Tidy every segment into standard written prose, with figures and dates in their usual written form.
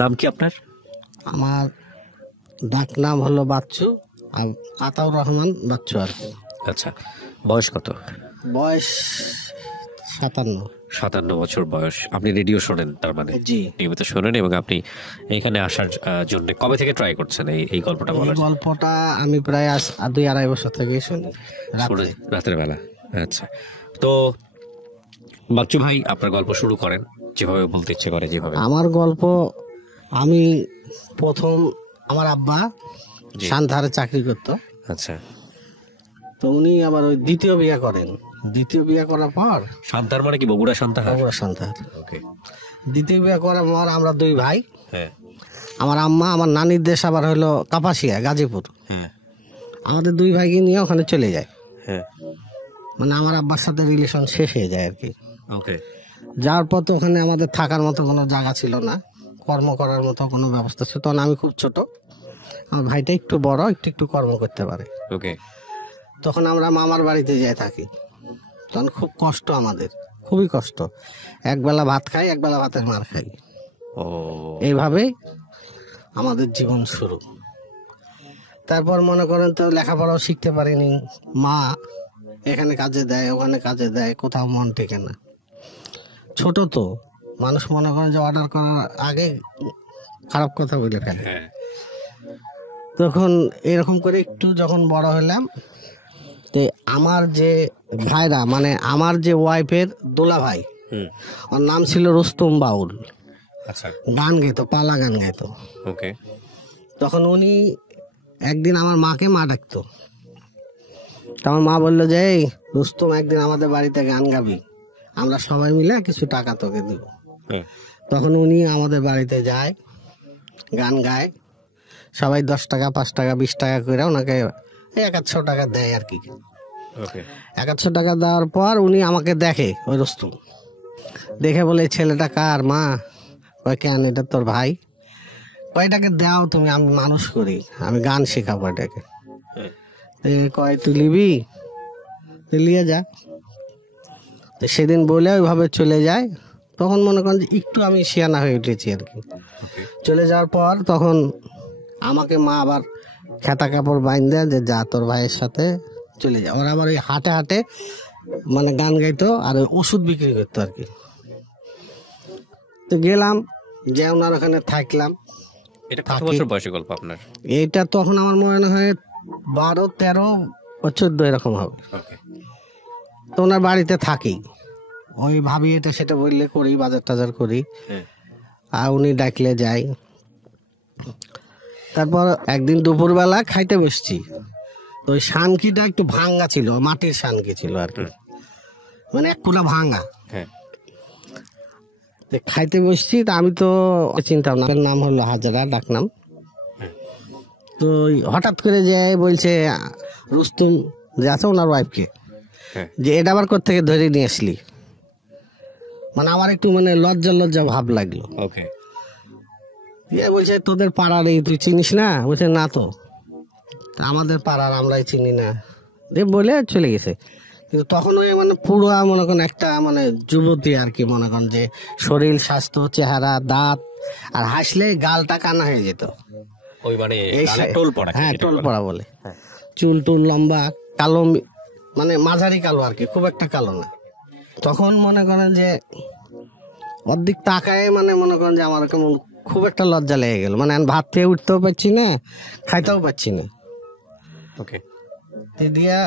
নাম কি আপনার? আমার ডাক নাম হলো বাচ্চু, আতাউর রহমান বাচ্চু আর কি। আচ্ছা, বয়স কত? বয়স 57। 57 বছর বয়স। আপনি রেডিও শোনেন তার মানে? জি। নিয়মিত শোনেন। এবং আপনি এখানে আসার জন্য কবে থেকে ট্রাই করছেন এই গল্পটা এই বলার? গল্পটা আমি প্রায় 2-2.5 বছর থেকে শুনি রাতের বেলা। আচ্ছা, তো বাচ্চু ভাই আপনার গল্প শুরু করেন যেভাবে বলতে ইচ্ছে করে। যেভাবে আমার গল্প, আমি প্রথম আমার আব্বা সান্তাহারে চাকরি করতো। আচ্ছা, তো উনি আবার ওই দ্বিতীয় বিয়ে করেন। দ্বিতীয় বিয়ে করার পর, সান্তাহার মানে কি? বগুড়া সান্তাহার? বগুড়া সান্তাহার। ওকে। দ্বিতীয় বিয়ে করার পর আমরা 2 ভাই। হ্যাঁ আমার আম্মা, আমার নানির দেশ আবার হলো কাপাসিয়া, গাজীপুর। হ্যাঁ আমাদের 2 ভাইকে নিয়ে ওখানে চলে যায়। হ্যাঁ। মানে আমার আব্বার সাথে রিলেশন শেষ হয়ে যায় আর কি। ওকে। যাওয়ার পর তো ওখানে আমাদের থাকার মতো কোনো জায়গা ছিল না, কর্ম করার মতো কোনো ব্যবস্থা ছিল। তখন আমি খুব ছোট, আমার ভাইটা একটু বড়, একটু কর্ম করতে পারে। ওকে। তখন আমরা মামার বাড়িতে যাই থাকি। তখন খুব কষ্ট, আমাদের খুবই কষ্ট। একবেলা ভাত খাই, একবেলা ভাতের মার খাই। ও, এইভাবেই আমাদের জীবন শুরু। তারপর মনে করেন তো লেখাপড়াও শিখতে পারিনি। মা এখানে কাজে দেয়, ওখানে কাজে দেয়, কোথাও মন টেকে না। ছোট তো মানুষ, মনে করেন যে অর্ডার করার আগে খারাপ কথা বলে ফেলে। হ্যাঁ। তখন এরকম করে একটু যখন বড় হলাম, তো আমার যে ভাইরা, মানে আমার যে ওয়াইফের দোলা ভাই, ওর নাম ছিল রুস্তম বাউল। আচ্ছা। গান গাইতো, পালা গান গাইতো। ওকে। তখন উনি একদিন আমার মাকে মা ডাকতো। তো আমার মা বললো যে, এই রুস্তম, একদিন আমাদের বাড়িতে গান গাবি, আমরা সবাই মিলে কিছু টাকা তোকে দিব। তখন উনি আমাদের বাড়িতে যায়, গান গায়। সবাই 10 টাকা, 5 টাকা, 20 টাকা করে ওনাকে 100 টাকা দেয় আর কি। 100 টাকা দেওয়ার পর উনি আমাকে দেখে, ওই রুস্তম দেখে বলে, ছেলেটা কার মা? কয়, কেন, এটা তোর ভাই। কয়টাকে দাও তুমি, আমি মানুষ করি, আমি গান শেখাবো এটাকে। কয়, তুই লিবি? তুই লিয়ে যা। তো সেদিন বলে ওইভাবে চলে যায়। তখন মনে করেন যে একটু আমি শিয়ানা হয়ে উঠেছি আর কি। চলে যাওয়ার পর তখন আমাকে মা আবার খেতা কাপড় বাইন দেয় যে, যা তোর ভাইয়ের সাথে চলে যা। ওরা আবার ওই হাটে হাটে মানে গান গাইতো আর ওষুধ বিক্রি করতো আর কি। তো গেলাম, যে ওনার ওখানে থাকলাম। এটা কত বছর বয়সের গল্প আপনার? এইটা তখন আমার মনে হয় 12, 13 বা 14 এরকম হবে। তো ওনার বাড়িতে থাকি, ওই ভাবি এটা সেটা বললে করি, বাজার টাজার করি, আর উনি ডাকলে যাই। তারপর একদিন দুপুরবেলা খাইতে বসছি, তো ওই শানকিটা একটু ভাঙ্গা ছিল, মাটির শানকি ছিল আর কি, মানে এক কুলা ভাঙ্গা। খাইতে বসছি, তা আমি তো চিন্তাম না, নাম হলো হাজারা, ডাকনাম। তো হঠাৎ করে যে বলছে রুস্তম যে আছে ওনার ওয়াইফকে, যে এটা আবার কোত্থেকে ধরে নিয়ে আসলি। মানে আমার একটু মানে লজ্জা লজ্জা ভাব লাগলো। ওকে। বলছে, তোদের পাড়ার এই তুই চিনিস না? বলছে, না তো, আমাদের পাড়ার আমরাই চিনি না, বলে চলে গেছে। কিন্তু তখন ওই মানে পুরো মনে করেন একটা মানে যুবতী আর কি, মনে করেন যে শরীর, স্বাস্থ্য, চেহারা, দাঁত, আর হাসলে গালটা কানা হয়ে যেত। ওই মানে টোল পড়া। হ্যাঁ, টোল পড়া বলে। চুল টুল লম্বা, কালো, মানে মাঝারি কালো আর কি, খুব একটা কালো না। তখন মনে করেন যে অর্ধেক তাকায়, মানে মনে করেন যে আমার কেমন খুব একটা লজ্জা লেগে গেল। মানে আমি ভাত থেকে উঠতেও পারছি না, খাইতেও পারছি না। ওকে। দিয়া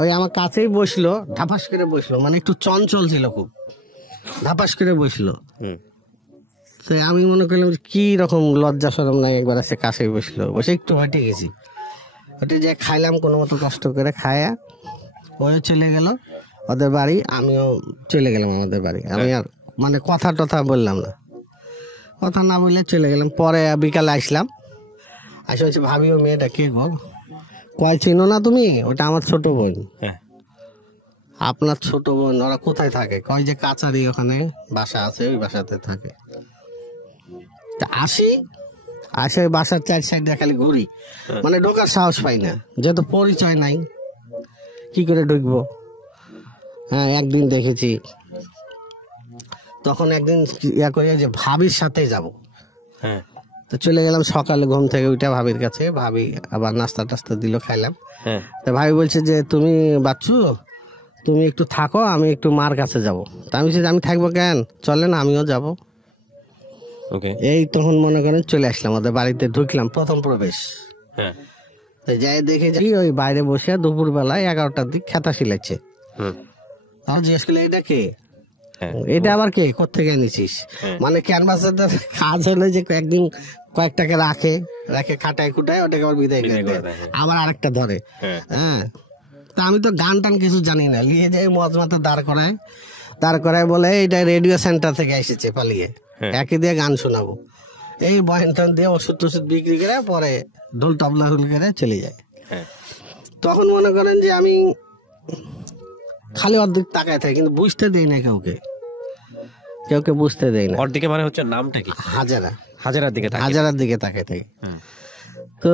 ওই আমার কাছেই বসলো, ধাপাস করে বসলো, মানে একটু চঞ্চল ছিল খুব, ধাপাস করে বসলো। তো আমি মনে করলাম কি রকম লজ্জা শরম নাই, একবার সে কাছেই বসলো, বসে একটু হেঁটে গেছি। হেঁটে যে খাইলাম কোনো মতো কষ্ট করে, খায়া ওই চলে গেল ওদের বাড়ি, আমিও চলে গেলাম আমাদের বাড়ি। আমি আর মানে কথা টথা বললাম না, কথা না বললে চলে গেলাম। পরে বিকালে আসলাম, আসে হচ্ছে ভাবি, ও মেয়েটা কে গো? কয়, চিনো না তুমি? ওটা আমার ছোট বোন। আপনার ছোট বোন? ওরা কোথায় থাকে? কয় যে কাছারি, ওখানে বাসা আছে, ওই বাসাতে থাকে। তা আসে ওই বাসার 4 সাইডে খালি ঘুরি, মানে ঢোকার সাহস পাই না, যেহেতু পরিচয় নাই, কি করে ঢুকবো। হ্যাঁ, একদিন দেখেছি, তখন একদিন ইয়া করি যে ভাবির সাথে যাব, হ্যাঁ তো চলে গেলাম সকালে ঘুম থেকে উঠে ভাবির কাছে, ভাবি আবার নাস্তা টাস্তা দিল, খাইলাম। হ্যাঁ তো ভাবি বলছে যে তুমি বাচ্চু তুমি একটু থাকো, আমি একটু মার কাছে যাব। তা আমি বলছি, আমি থাকবো কেন, চলেন আমিও যাব। ওকে এই তখন মনে করেন চলে আসলাম ওদের বাড়িতে, ঢুকলাম প্রথম প্রবেশ। হ্যাঁ তো যাই দেখে যাই ওই বাইরে বসে দুপুর বেলায় 11টার দিক খেতা শিলাচ্ছে। হুম আমার জিজ্ঞেস করলে এটা কে, হ্যাঁ এটা আবার কে, কোথেকে এনেছিস? হ্যাঁ। মানে ক্যানভাসের কাজ হলে যে একদিন কয়েকটাকে রাখে রাখে খাটায় খুটায় ওটাকে আবার বিদায় করে বিদায় করে দেয়, দেয়, হ্যাঁ। আবার আরেকটা ধরে। হ্যাঁ হ্যাঁ, তা আমি তো গান টান কিছু জানি না, নিয়ে যাই মজমাতে দাঁড় করায় বলে এইটা রেডিও সেন্টার থেকে এসেছে পালিয়ে, হ্যাঁ। একে দিয়ে গান শোনাবো। এই বয়ান টান দিয়ে ওষুধ টষুধ বিক্রি করে পরে ঢোল তবলা হুল করে চলে যায়। হ্যাঁ তখন মনে করেন যে আমি খালি অর্ধেক তাকায় থাকি, কিন্তু বুঝতে দেই না কেউকে বুঝতে দেই না। ওর দিকে মানে হচ্ছে নামটা কি? হাজারা হাজারার দিকে তাকিয়ে। হাজারার দিকে তাকায় থাকি, হুম। তো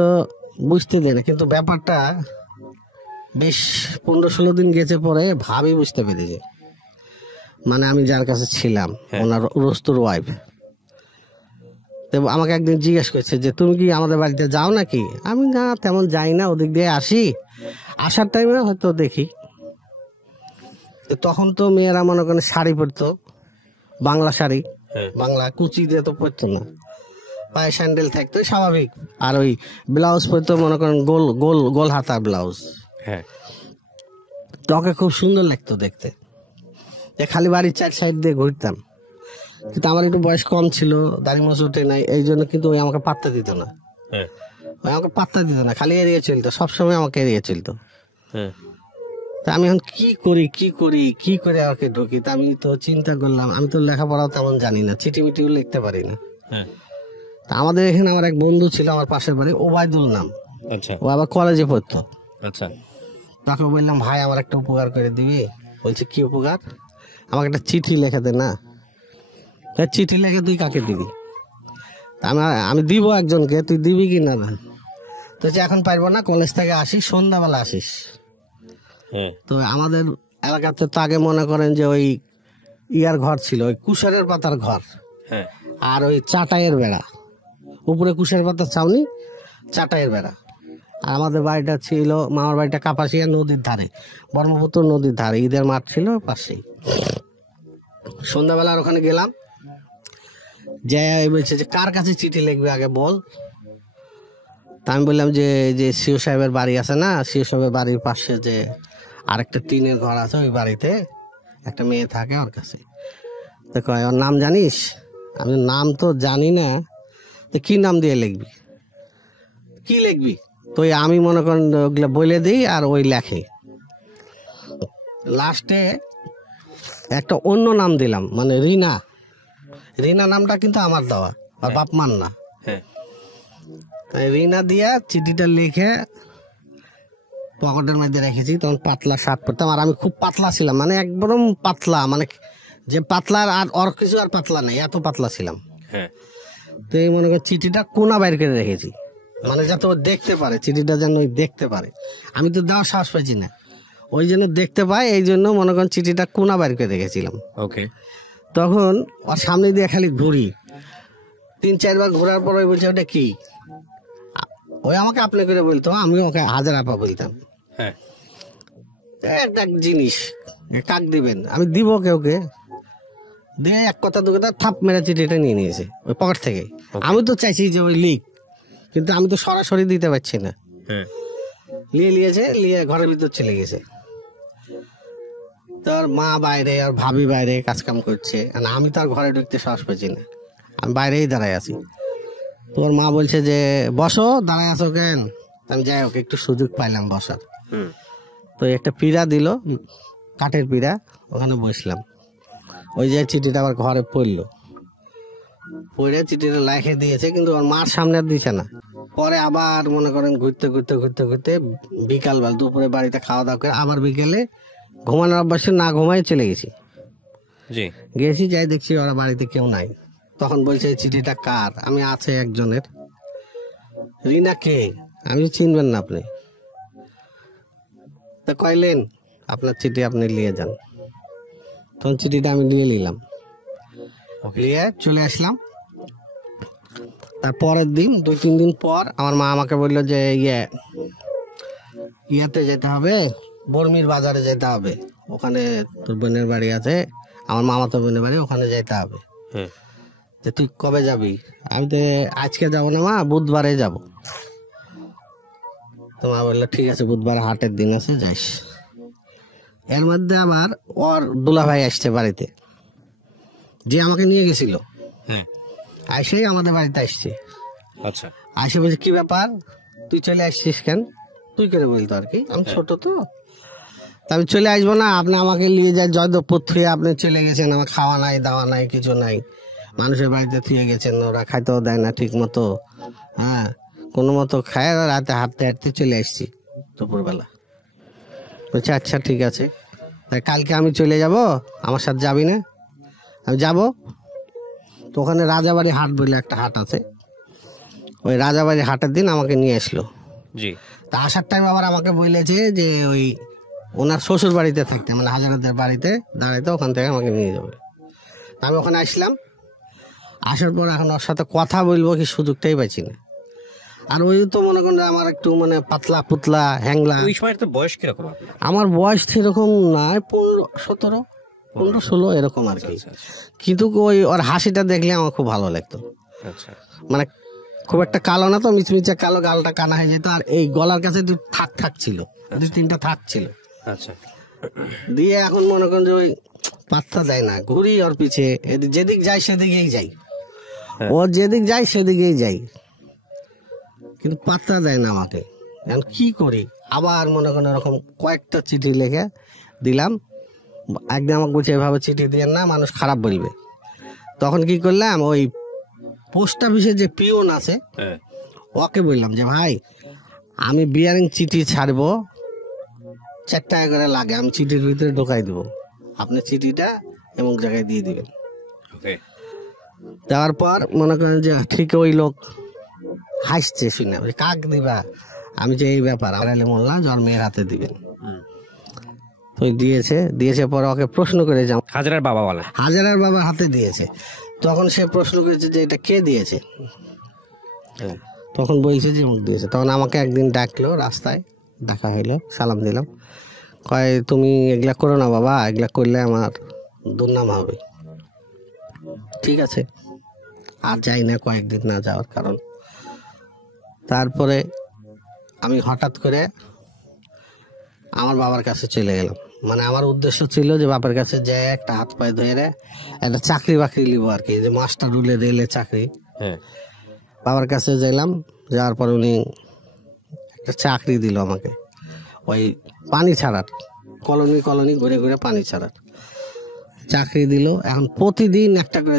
বুঝতে দেয় না। কিন্তু ব্যাপারটা বেশ 15-16 দিন গেছে পরে ভাবি বুঝতে পেরেছে, মানে আমি যার কাছে ছিলাম, হ্যাঁ। ওনার রস্তুর ওয়াইফ। তো আমাকে একদিন জিজ্ঞেস করছে যে তুমি কি আমাদের বাড়িতে যাও নাকি? আমি না তেমন যাই না, ওদিক দিয়ে আসি, আসার টাইমে হয়তো দেখি। তো তখন তো মেয়েরা মনে করেন শাড়ি পরতো, বাংলা শাড়ি, হ্যাঁ বাংলা কুচি দিয়ে তো পরতো না, পায়ে স্যান্ডেল থাকতো স্বাভাবিক। আর ওই ব্লাউজ পরতো মনে করেন গোল গোল গোল হাতা ব্লাউজ। হ্যাঁ তোকে খুব সুন্দর লাগতো দেখতে। যে খালি বাড়ির 4 সাইড দিয়ে ঘুরতাম, কিন্তু আমার একটু বয়স কম ছিল, দাড়ি মোছ উঠে নাই, এই জন্য কিন্তু ওই আমাকে পাত্তা দিত না। হ্যাঁ ওই আমাকে পাত্তা দিত না, খালি এড়িয়ে চলতো, সবসময় আমাকে এড়িয়ে চলতো। হ্যাঁ তা আমি এখন কি করে আমাকে ঢুকি? তা আমি তো চিন্তা করলাম, আমি তো লেখাপড়াও তেমন জানি না, চিঠি মিটিও লিখতে পারি না। হ্যাঁ তা আমাদের এখানে আমার এক বন্ধু ছিল, আমার পাশের বাড়ি, ওবায়দুল নাম, আচ্ছা ও আবার কলেজে পড়তো। আচ্ছা তাকে বললাম, ভাই আমার একটা উপকার করে দিবি? বলছে কি উপকার? আমাকে একটা চিঠি লেখা দে না। চিঠি লেখে তুই কাকে দিবি? আমি দিব একজনকে, তুই দিবি কি না? না তো এখন পারবো না, কলেজ থেকে আসিস, সন্ধ্যাবেলা আসিস। হ্যাঁ তো আমাদের এলাকাতে তো আগে মনে করেন যে ওই ইয়ার ঘর ছিল, ওই কুশারের পাতার ঘর, হ্যাঁ আর ওই চাটাইয়ের বেড়া, উপরে কুশারের পাতার ছাউনি, চাটাইয়ের বেড়া। আর আমাদের বাড়িটা ছিল, মামার বাড়িটা কাপাসিয়া নদীর ধারে, ব্রহ্মপুত্র নদীর ধারে, ঈদের মাঠ ছিল পাশেই। সন্ধ্যাবেলা আর ওখানে গেলাম, যে বলছে যে কার কাছে চিঠি লিখবে আগে বল। তা আমি বললাম যে যে সিও সাহেবের বাড়ি আছে না, সিও সাহেবের বাড়ির পাশে যে আরেকটা টিনের ঘর আছে, ওই বাড়িতে একটা মেয়ে থাকে, ওর কাছে। তো কয় ওর নাম জানিস? আমি নাম তো জানি না। তো কি নাম দিয়ে লিখবি? কি লিখবি? তো আমি মনে করেন ওগুলো বলে দিই, আর ওই লেখে। লাস্টে একটা অন্য নাম দিলাম, মানে রিনা নামটা কিন্তু আমার দেওয়া, আর বাপ মান না। হ্যাঁ তাই রিনা দিয়া চিঠিটা লিখে পকেটের মধ্যে রেখেছি। তখন পাতলা শার্ট পরতাম, আর আমি খুব পাতলা ছিলাম, মানে একদম পাতলা, মানে যে পাতলা আর ওর কিছু আর পাতলা নাই, এত পাতলা ছিলাম। হ্যাঁ তো এই মনে কর চিঠিটা কোনা বাইর করে রেখেছি, মানে যাতে ও দেখতে পারে, চিঠিটা যেন ওই দেখতে পারে। আমি তো দেওয়ার সাহস পাইছি না, ওই জন্য দেখতে পায়, এই জন্য মনে করেন চিঠিটা কোনা বাইর করে রেখেছিলাম। ওকে তখন ওর সামনে দিয়ে খালি ঘুরি, 3-4 বার ঘোরার পর ওই বলছে ওটা কি? ওই আমাকে আপনি করে বলতো, আমি ওকে হাজার আপা বলতাম। হ্যাঁ একটা জিনিস কাক দিবেন, আমি দিব কেউকে দিয়ে এক কথা দু কথা থাপ মেরে চিঠিটা নিয়ে নিয়েছে ওই পকেট থেকে। আমি তো চাইছি যে ওই লিক, কিন্তু আমি তো সরাসরি দিতে পারছি না। হ্যাঁ নিয়েছে, নিয়ে ঘরের ভিতর চলে গেছে। তোর মা বাইরে আর ভাবি বাইরে কাজ কাম করছে, আর আমি তো আর ঘরে ঢুকতে সাহস পেয়েছি না, আমি বাইরেই দাঁড়ায় আছি। তোর মা বলছে যে বসো, দাঁড়ায় আছো কেন? আমি যাই হোক একটু সুযোগ পাইলাম বসার। হুম তো একটা পিড়া দিল, কাঠের পিড়া, ওখানে বসলাম। ওই যে চিঠিটা আবার ঘরে পড়লো, পড়ে চিঠিটা লেখে দিয়েছে, কিন্তু ওর মার সামনে আর দিছে না। পরে আবার মনে করেন ঘুরতে বিকালবেলা দুপুরে বাড়িতে খাওয়া দাওয়া করে আবার বিকেলে ঘুমানোর অভ্যাসে না ঘুমাই চলে গেছি। জি যাই দেখছি ওরা বাড়িতে কেউ নাই। তখন বলছে এই চিঠিটা কার? আমি আছে একজনের। রিনা কে? আমি চিনবেন না আপনি। তা কইলেন আপনার চিঠি আপনি নিয়ে যান। তখন চিঠিটা আমি নিয়ে নিলাম, নিয়ে চলে আসলাম। তার পরের দিন 2-3 দিন পর আমার মা আমাকে বললো যে ইয়াতে যেতে হবে, বর্মির বাজারে যেতে হবে, ওখানে তোর বোনের বাড়ি আছে, আমার মামাতো বোনের বাড়ি, ওখানে যেতে হবে। হ্যাঁ। যে তুই কবে যাবি? আমি তো আজকে যাবো না মা, বুধবারে যাব। তো মা বললো ঠিক আছে, বুধবার হাটের দিন আছে, যাইস। এর মধ্যে আবার ওর দুলাভাই আসছে বাড়িতে, যে আমাকে নিয়ে গেছিল, হ্যাঁ। আইসেই আমাদের বাড়িতে আসছে। আচ্ছা। আইসে বলছে কি ব্যাপার, তুই চলে আসছিস কেন? তুই করে বলতো আর কি, আমি ছোট তো। তা আমি চলে আসবো না, আপনি আমাকে নিয়ে যায় জয়দেবপুর থুয়ে আপনি চলে গেছেন, আমার খাওয়া নাই দাওয়া নাই কিছু নাই, মানুষের বাড়িতে থুয়ে গেছেন, ওরা খাইতেও দেয় না ঠিক মতো। হ্যাঁ, কোনো মতো খায়, রাতে হাঁটতে হাঁটতে চলে আসছি দুপুরবেলা। বলছে আচ্ছা ঠিক আছে, তাই কালকে আমি চলে যাব, আমার সাথে যাবি না? আমি যাব। তো ওখানে রাজাবাড়ি হাট বলে একটা হাট আছে, ওই রাজাবাড়ি হাটের দিন আমাকে নিয়ে আসলো। জি। তা আসার টাইম আবার আমাকে বলেছে যে ওই ওনার শ্বশুর বাড়িতে থাকতে, মানে হাজারাদের বাড়িতে দাঁড়াইতে, ওখান থেকে আমাকে নিয়ে যাবে। তা আমি ওখানে আসলাম। আসার পর এখন ওর সাথে কথা বলবো কি সুযোগটাই পাইছি না। আর ওই তো মনে করেন যে আমার একটু মানে পাতলা পুতলা হ্যাংলা। ওই সময় তো বয়স কিরকম আপনার? আমার বয়স সেরকম নয়, 15-17, 15-16 এরকম আর কি। আচ্ছা, আচ্ছা। কিন্তু ওই ওর হাসিটা দেখলে আমার খুব ভালো লাগতো। আচ্ছা। মানে খুব একটা কালো না তো, মিচমিচে কালো, গালটা কানা হয়ে যেত, আর এই গলার কাছে থাক ছিল, 2-3টা থাক ছিল। আচ্ছা। দিয়ে এখন মনে করেন যে ওই পাত্তা দেয় না, ঘুরি ওর পিছে, যেদিক যাই সেদিকেই যাই, হ্যাঁ। ও যেদিক যাই সেদিকেই যাই, কিন্তু পাত্তা দেয় না আমাকে। এখন কি করি? আবার মনে করেন এরকম কয়েকটা চিঠি লিখে দিলাম। একদিন আমাকে বলছে এভাবে চিঠি দিয়ে না, মানুষ খারাপ বলবে। তখন কি করলাম, ওই পোস্ট অফিসে যে পিওন আছে, হ্যাঁ। ওকে বললাম যে ভাই, আমি বিয়ারিং চিঠি ছাড়বো, 4 টাকা করে লাগে, আমি চিঠির ভিতরে ঢোকাই দেবো, আপনি চিঠিটা এমন জায়গায় দিয়ে দিবেন। ওকে। দেওয়ার পর মনে করেন যে ঠিক ওই লোক হাসছে শুনে, বলে, কাক দিবা? আমি যে এই ব্যাপার, আমার বললাম যে ওর মেয়ের হাতে দিবেন। তো দিয়েছে পরে ওকে প্রশ্ন করে যাও, হাজারার বাবা বলে। হাজারার বাবার হাতে দিয়েছে। তখন সে প্রশ্ন করেছে যে এটা কে দিয়েছে, হ্যাঁ। তখন বলছে যে মুখ দিয়েছে। তখন আমাকে একদিন ডাকলো, রাস্তায় দেখা হইলো, সালাম দিলাম, কয় তুমি এগুলা করো না বাবা, এগুলা করলে আমার দুর্নাম হবে। ঠিক আছে, আর যাই না, কয়েকদিন না যাওয়ার কারণ। তারপরে আমি হঠাৎ করে আমার বাবার কাছে চলে গেলাম। মানে আমার উদ্দেশ্য ছিল যে বাবার কাছে যে একটা হাত পায়ে ধরে একটা চাকরি বাকরি নিব আর কি, যে মাস্টার রুলে রেলে চাকরি। হ্যাঁ। বাবার কাছে গেলাম, যাওয়ার পর উনি একটা চাকরি দিল আমাকে, ওই পানি ছাড়ার, কলোনি ঘুরে ঘুরে পানি ছাড়ার চাকরি দিল। এখন প্রতিদিন একটা করে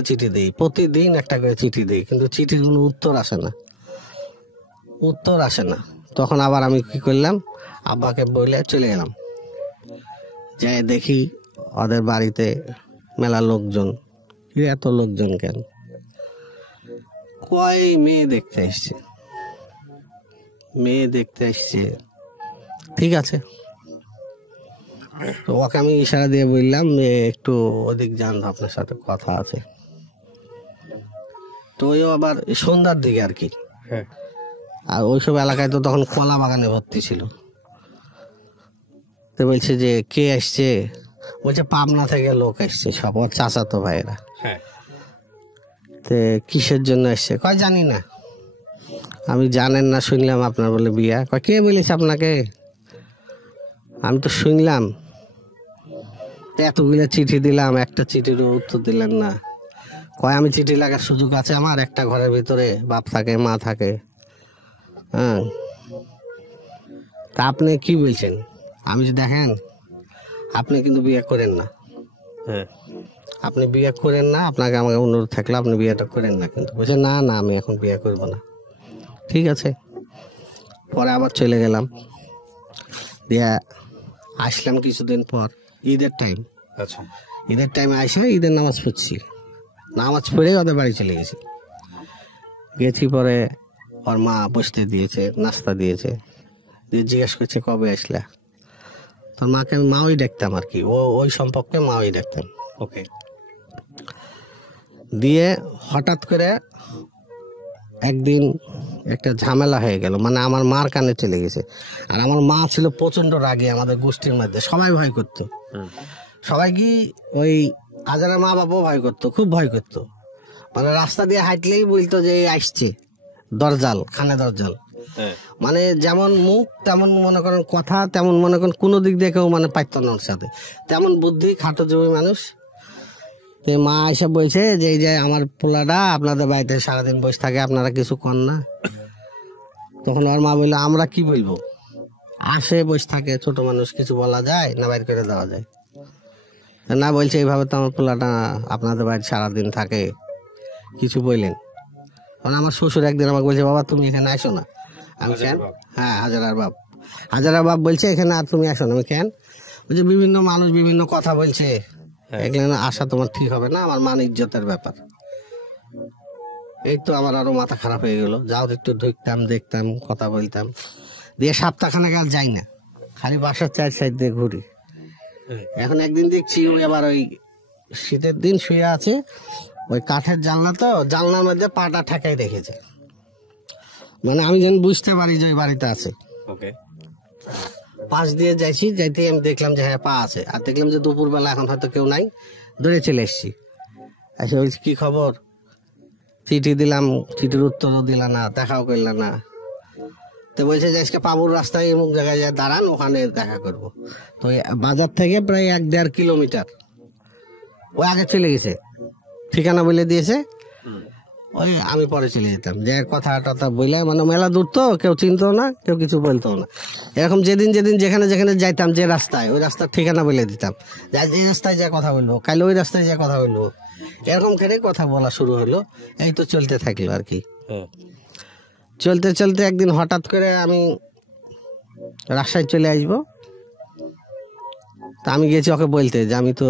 চিঠি দেই, কিন্তু চিঠির কোনো উত্তর আসে না। তখন আবার আমি কি করলাম, আব্বাকে বলে চলে গেলাম, যে দেখি ওদের বাড়িতে মেলা লোকজন। এত লোকজন কেন? কয় মেয়ে দেখতে আসছে। ঠিক আছে, তো ওকে আমি ইশারা দিয়ে বললাম যে একটু ওদিক যান, আপনার সাথে কথা আছে। তো ওই আবার সন্ধ্যার দিকে আর কি। হ্যাঁ। আর ওইসব এলাকায় তো তখন কলা বাগানে ভর্তি ছিল। তো বলছে যে কে আসছে? বলছে পাবনা থেকে লোক আসছে, সব ওর চাচাতো ভাইয়েরা। হ্যাঁ। তে কিসের জন্য আসছে? কয় জানি না। আমি জানেন না শুনলাম আপনার বলে বিয়া। কয় কে বলেছে আপনাকে? আমি তো শুনলাম। এতগুলো চিঠি দিলাম, একটা চিঠিরও উত্তর দিলেন না। কয় আমি চিঠি লাগার সুযোগ আছে আমার? একটা ঘরের ভিতরে বাপ থাকে, মা থাকে। হ্যাঁ, তা আপনি কি বলছেন? আমি যে দেখেন, আপনি কিন্তু বিয়ে করেন না। হ্যাঁ। আপনি বিয়ে করেন না, আপনাকে আমাকে অনুরোধ থাকলে আপনি বিয়েটা করেন না। কিন্তু বলছে না আমি এখন বিয়ে করব না। ঠিক আছে, পরে আবার চলে গেলাম। দিয়ে আসলাম কিছুদিন পর, ঈদের টাইম। আচ্ছা। ঈদের টাইমে আসে ঈদের নামাজ পড়ছি, নামাজ পড়ে ওদের বাড়ি চলে গেছি। পরে ওর মা বসতে দিয়েছে, নাস্তা দিয়েছে, দিয়ে জিজ্ঞেস করছে কবে আসলে। তোর মাকে আমি মাওই ডাকতাম আর কি, ওই সম্পর্কে মাওই ডাকতাম। ওকে। দিয়ে হঠাৎ করে একদিন একটা ঝামেলা হয়ে গেল, মানে আমার মার কানে চলে গেছে। আর আমার মা ছিল প্রচন্ড রাগী, আমাদের গোষ্ঠীর মধ্যে সবাই ভয় করতো। সবাই কি ওই হাজারের মা বাবাও ভয় করতো, খুব ভয় করতো। মানে রাস্তা দিয়ে হাঁটলেই বলতো যে এই আসছে দরজাল, খানে দরজাল। মানে যেমন মুখ তেমন মনে করেন কথা, তেমন মনে করেন কোনো দিক দিয়ে কেউ মানে পাইতো না ওর সাথে, তেমন বুদ্ধি, খাটো জমি মানুষ। তো মা এসে বলছে যে এই যে আমার পোলাটা আপনাদের বাড়িতে সারাদিন বসে থাকে, আপনারা কিছু কর না। তখন ওর মা বললো আমরা কি বলবো, আসে বসে থাকে, ছোট মানুষ, কিছু বলা যায় না, বাইর করে দেওয়া যায় না। বলছে এইভাবে তো আমার পোলাটা আপনাদের বাড়িতে সারাদিন থাকে, কিছু বললেন। কারণ আমার শ্বশুর একদিন আমাকে বলছে বাবা তুমি এখানে আসো না। আমি কেন? হ্যাঁ, হাজারার বাপ বলছে এখানে আর তুমি আসো না। আমি কেন? বলছে বিভিন্ন মানুষ বিভিন্ন কথা বলছে, এখানে আসা তোমার ঠিক হবে না, আমার মান ইজ্জতের ব্যাপার। এই তো আমার আরো মাথা খারাপ হয়ে গেল। যাও একটু ঢুকতাম, দেখতাম, কথা বলতাম, দিয়ে সপ্তাহখানেক আর যাই না, খালি বাসার 4 সাইড দিয়ে ঘুরি। এখন একদিন দেখছি ওই আবার ওই শীতের দিন শুয়ে আছে, ওই কাঠের জানলা, তো জানলার মধ্যে পাটা ঠেকাই রেখেছে। মানে আমি যেন বুঝতে পারি যে ওই বাড়িতে আছে। পাশ দিয়ে যাইতে আমি দেখলাম যে হ্যাঁ পা আছে, আর দেখলাম যে দুপুরবেলা এখন হয়তো কেউ নাই, দৌড়ে চলে এসছি। এসে বলছি কি খবর, চিঠি দিলাম, চিঠির উত্তরও দিল না, দেখাও করল না। তো বলছে যে আজকে পাবুর রাস্তায় অমুক জায়গায় যায় দাঁড়ান, ওখানে দেখা করব। তো বাজার থেকে প্রায় 1-1.5 কিলোমিটার ও আগে চলে গেছে, ঠিকানা বলে দিয়েছে। ওই আমি পরে চলে যেতাম, যে কথা টথা বলে, মানে মেলা দূর তো, কেউ চিনতো না, কেউ কিছু বলতো না। এরকম যেদিন যেখানে যাইতাম, যে রাস্তায়, ওই রাস্তার ঠিকানা বলে দিতাম, যে রাস্তায় যা কথা বলবো, কাল ওই রাস্তায় যা কথা বলবো। এরকম করে কথা বলা শুরু হলো। এই তো চলতে থাকলো আর কি। চলতে চলতে একদিন হঠাৎ করে আমি রাজশাহী চলে আসবো। তা আমি গেছি ওকে বলতে যে আমি তো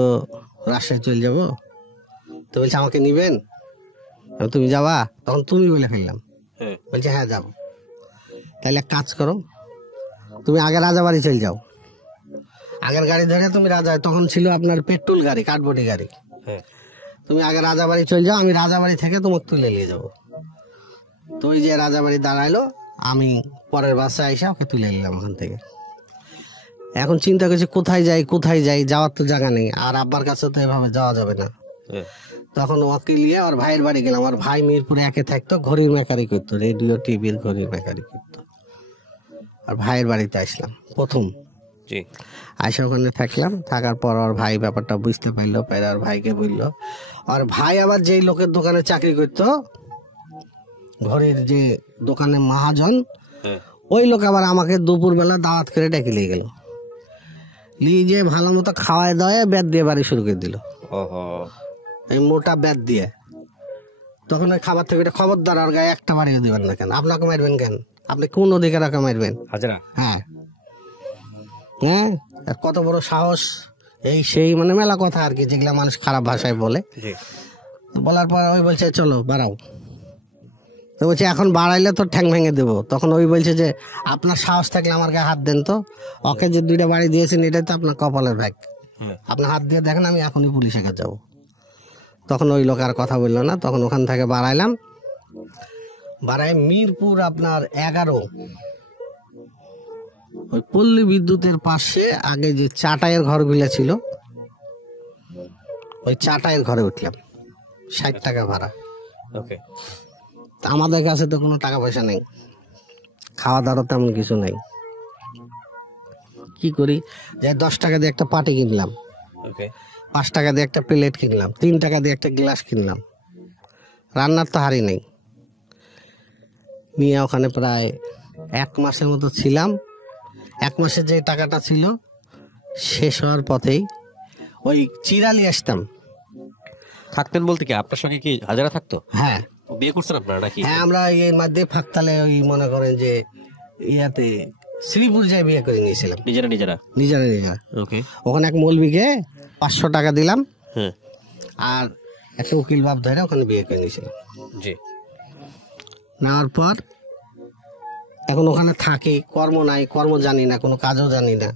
রাজশাহী চলে যাব। তো বলছে আমাকে নিবেন? তুমি যাবা? তখন তুমি বলে ফেললাম। বলছে হ্যাঁ যাবো। তাহলে এক কাজ করো, তুমি আগে রাজাবাড়ি চলে যাও, আগের গাড়ি ধরে তুমি তখন ছিল আপনার পেট্রোল গাড়ি, কাঠবডি গাড়ি। তুমি আগে রাজাবাড়ি চলে যাও, আমি রাজাবাড়ি থেকে তোমাকে তুলে নিয়ে যাবো। তো ওই যে রাজাবাড়ি দাঁড়াইলো, আমি পরের বাসায় এসে ওকে তুলে নিলাম ওখান থেকে। এখন চিন্তা করছি কোথায় যাই, যাওয়ার তো জায়গা নেই, আর আব্বার কাছে তো এভাবে যাওয়া যাবে না। তখন ওকে নিয়ে ওর ভাইয়ের বাড়ি গেলাম। আমার ভাই মিরপুরে একে থাকতো, ঘড়ির মেকারি করতো, রেডিও টিভির ঘড়ির মেকারি করতো। আর ভাইয়ের বাড়িতে আসলাম প্রথম, আইসা ওখানে থাকলাম। থাকার পর ওর ভাই ব্যাপারটা বুঝতে পারলো, ওর ভাইকে বললো। আর ভাই আবার যেই লোকের দোকানে চাকরি করতো, ঘড়ির যে দোকানে মহাজন, ওই লোক আবার আমাকে দুপুরবেলা দাওয়াত করে ডেকে নিয়ে গেল, নিয়ে যে ভালো মতো খাওয়ায় দাওয়ায় বেদ দিয়ে বাড়ি শুরু করে দিল। এই মোটা বেদ দিয়ে। তখন ওই খাবার থেকে খবরদার আর গায়ে একটা বাড়িয়ে দিবেন না। কেন? আপনাকে মারবেন কেন? আপনি কোন অধিকার রাখা মারবেন? হ্যাঁ হ্যাঁ, কত বড় সাহস, এই সেই, মানে মেলা কথা আর কি, যেগুলা মানুষ খারাপ ভাষায় বলে। বলার পর ওই বলছে চলো বাড়াও। তো বলছে এখন বাড়াইলে তো ঠ্যাং ভেঙে দেবো। তখন ওই বলছে যে আপনার সাহস থাকলে আমার গায়ে হাত দেন তো, ওকে যে 2টা বাড়ি দিয়েছেন এটাই তো আপনার কপালের ভাগ, আপনার হাত দিয়ে দেখেন, আমি এখনই পুলিশের কাছে যাবো। তখন ওই লোক আর কথা বললো না। তখন ওখান থেকে বাড়াইলাম, বাড়াই মিরপুর আপনার 11, ওই পল্লী বিদ্যুতের পাশে আগে যে চাটাইয়ের ঘরগুলো ছিল, ওই চাটাইয়ের ঘরে উঠলাম। 60 টাকা ভাড়া। আমাদের কাছে তো কোনো টাকা পয়সা নেই, খাওয়া দাওয়ার তেমন কিছু নেই। কি করি, যে 10 টাকা দিয়ে একটা পাটি কিনলাম, 5 টাকা দিয়ে একটা প্লেট কিনলাম, 3 টাকা দিয়ে একটা গ্লাস কিনলাম। রান্নার তো হাড়ি নেই। নিয়ে ওখানে প্রায় 1 মাসের মতো ছিলাম। 1 মাসের যে টাকাটা ছিল শেষ হওয়ার পথেই ওই চিরালি আসতাম। থাকতেন বলতে কি আপনার সঙ্গে কি হাজারা থাকতো? হ্যাঁ, বিয়ে করছেন আপনারা নাকি? হ্যাঁ, আমরা এর মধ্যে ফাঁকতালে ওই মনে করেন যে ইয়াতে শ্রীপুর যাই বিয়ে করে নিয়েছিলাম নিজেরা। ওখানে এক মৌলবীকে 500 টাকা দিলাম, আর একটা উকিল বাপ ধরে ওখানে বিয়ে করে নিয়েছিলাম। নেওয়ার পর এখন ওখানে থাকি, কর্ম নাই, কর্ম জানি না, কোনো কাজও জানি না।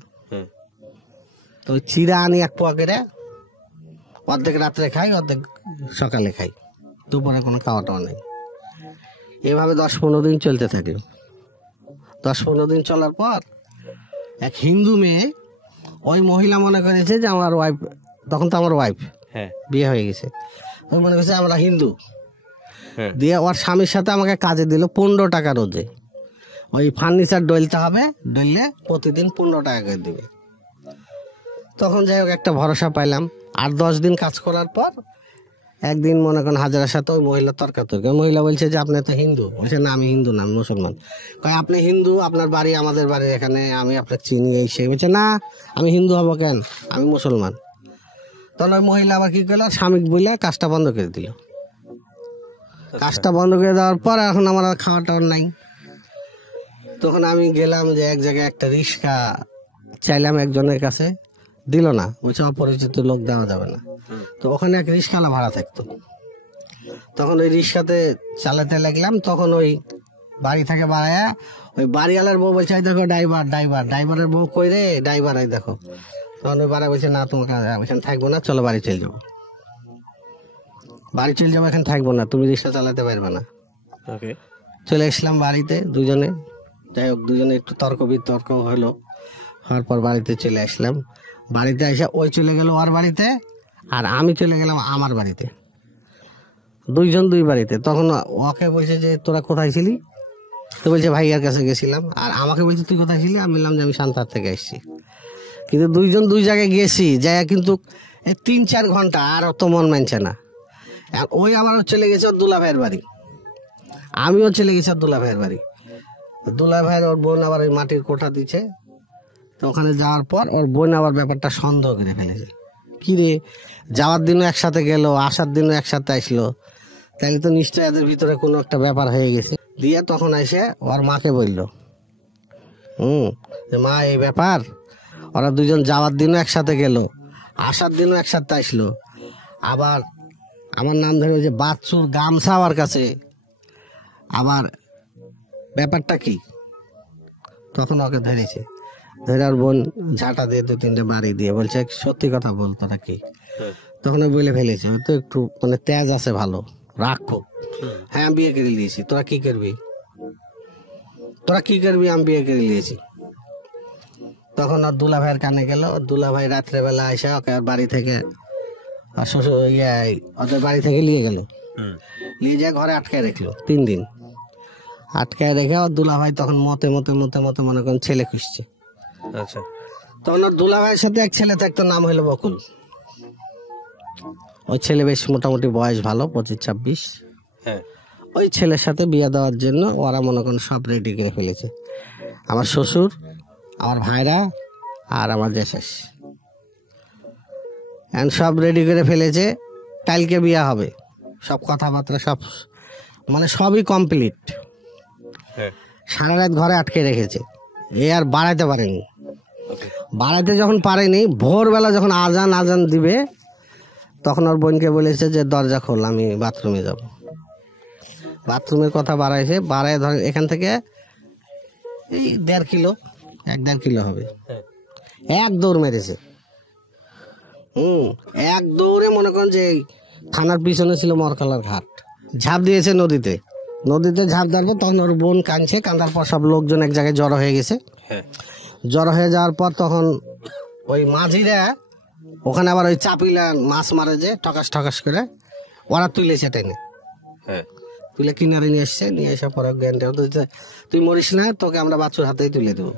তো চিরা আনি 1 পোয়া করে, অর্ধেক রাত্রে খাই, অর্ধেক সকালে খাই, দুপুরে কোনো খাওয়া টাওয়া নেই। এভাবে 10-15 দিন চলতে থাকলো। 10-15 দিন চলার পর এক হিন্দু মেয়ে, ওই মহিলা মনে করেছে যে আমার ওয়াইফ, তখন তো আমার ওয়াইফ হ্যাঁ বিয়ে হয়ে গেছে, ওই মনে করছে আমরা হিন্দু। হ্যাঁ দিয়ে ওর স্বামীর সাথে আমাকে কাজে দিল 15 টাকা রোজে। ওই ফার্নিচার ডলতে হবে, ডললে প্রতিদিন 15 টাকা করে দেবে। তখন যাই হোক একটা ভরসা পাইলাম। আর 10 দিন কাজ করার পর একদিন মনে করেন হাজারের সাথে ওই মহিলা তর্কাতর্কি। মহিলা বলছে যে আপনি তো হিন্দু। বলছে না আমি হিন্দু না, আমি মুসলমান। কয় আপনি হিন্দু, আপনার বাড়ি আমাদের বাড়ি এখানে, আমি আপনাকে চিনি এই সেই। বলছে না আমি হিন্দু হবো কেন, আমি মুসলমান। তখন ওই মহিলা আবার কি করলো, স্বামী বলে কাজটা বন্ধ করে দিল। কাজটা বন্ধ করে দেওয়ার পর এখন আমার আর খাওয়া টাওয়ার নাই। তখন আমি গেলাম যে এক জায়গায় একটা রিক্সা চাইলাম একজনের কাছে, দিল না, বলছে অপরিচিত লোক দেওয়া যাবে না। তো ওখানে এক রিক্সাওয়ালা ভাড়া থাকতো। তখন ওই রিক্সাতে চালাতে লাগলাম। তখন ওই বাড়ি থেকে বাড়ায়া ওই বাড়িওয়ালার বউ বলছে এই দেখো ড্রাইভার, ড্রাইভারের বউ কই রে, ড্রাইভার এই দেখো। তখন ওই বাড়া বলছে না তোমাকে এখানে থাকবো না, চলো বাড়ি চলে যাবো। বাড়ি চলে যাবো, এখানে থাকবো না, তুমি রিক্সা চালাতে পারবে না। ওকে চলে আসলাম বাড়িতে দুজনে। যাই হোক দুজনে একটু তর্ক বিতর্ক হলো, হওয়ার পর বাড়িতে চলে আসলাম। বাড়িতে এসে ওই চলে গেল ওর বাড়িতে, আর আমি চলে গেলাম আমার বাড়িতে। দুইজন দুই বাড়িতে। তখন ওকে বলছে যে তোরা কোথায় ছিলি, তো বলছে ভাইয়ার কাছে গেছিলাম। আর আমাকে বলছে তুই কোথায় ছিলি, আমি বললাম যে আমি সান্তার থেকে এসেছি। কিন্তু দুইজন দুই জায়গায় গেছি, যাই কিন্তু 3-4 ঘন্টা আর অত মন মানছে না। আর ওই আবার চলে গেছে ওর দুলা ভাইয়ের বাড়ি, আমিও চলে গেছি ওর দুলা ভাইয়ের বাড়ি। দুলা ভাইয়ের ওর বোন আবার ওই মাটির কোঠা দিচ্ছে। তো ওখানে যাওয়ার পর ওর বোন আবার ব্যাপারটা সন্দেহ করে ফেলেছে, কি রে যাওয়ার দিনও একসাথে গেল, আসার দিনও একসাথে আসলো, তাইলে তো নিশ্চয়ই এদের ভিতরে কোনো একটা ব্যাপার হয়ে গেছে। দিয়ে তখন এসে ওর মাকে বলল, যে মা এই ব্যাপার, ওরা দুজন যাওয়ার দিনও একসাথে গেল, আসার দিনও একসাথে আসলো, আবার আমার নাম ধরে ওই যে বাচ্চুর গামছা আমার কাছে, আবার ব্যাপারটা কি। তখন ওকে ধরেছে, ধরে ওর বোন ঝাঁটা দিয়ে 2-3টে বাড়ি দিয়ে বলছে সত্যি কথা বল তোরা কি। তখন ও বলে ফেলেছে ওই তো একটু মানে তেজ আছে ভালো, রাগ খুব। হ্যাঁ আমি বিয়ে করে দিয়েছি, তোরা কি করবি, তোরা কি করবি, আমি বিয়ে করে দিয়েছি। তখন ওর দুলা ভাইয়ের কানে গেল। ওর দুলা ভাই রাত্রেবেলা এসে ওকে ওর বাড়ি থেকে আর শ্বশুর ওদের বাড়ি থেকে নিয়ে গেল, নিয়ে যায় ঘরে আটকায় রাখলো 3 দিন। আটকায় রেখে ওর দুলা ভাই তখন মতে মতে মতে মতে মনে করেন ছেলে খুঁজছে। আচ্ছা তখন ওর দুলা ভাইয়ের সাথে এক ছেলে থাকতো, নাম হলো বকুল। ওই ছেলে বেশ মোটামুটি বয়স ভালো, 25-26। হ্যাঁ ওই ছেলের সাথে বিয়ে দেওয়ার জন্য ওরা মনে করেন সব রেডি করে ফেলেছে, আমার শ্বশুর, আমার ভাইরা আর আমার জেঠাশ। সব রেডি করে ফেলেছে, কালকে বিয়ে হবে, সব কথাবার্তা সব মানে সবই কমপ্লিট। হ্যাঁ সারা রাত ঘরে আটকে রেখেছে, এ আর বাড়াইতে পারেনি। ওকে বাড়াইতে যখন পারেনি, ভোরবেলা যখন আজান দিবে, তখন ওর বোনকে বলেছে যে দরজা খোল, আমি বাথরুমে যাব। বাথরুমের কথা বাড়াইছে, বাড়ায় ধরেন এখান থেকে এই 1.5 কিলো, 1-1.5 কিলো হবে। এক দৌড় মেরেছে। এক দৌড়ে মনে করেন যে থানার পিছনে ছিল মরকালার ঘাট, ঝাঁপ দিয়েছে নদীতে। নদীতে ঝাঁপ দেওয়ার পর তখন ওর বোন কাঁদছে, কাঁদার পর সব লোকজন এক জায়গায় জড়ো হয়ে গেছে। হ্যাঁ জড়ো হয়ে যাওয়ার পর তখন ওই মাঝিরা ওখানে আবার ওই চাপিলা মাছ মারে যে ঠকাস ঠকাস করে, ওরা তুলেছে টেনে, হ্যাঁ তুলে কিনারে নিয়ে এসছে। নিয়ে এসে পরে জ্ঞানটা তুই মরিস না, তোকে আমরা বাচ্চুর হাতেই তুলে দেবো,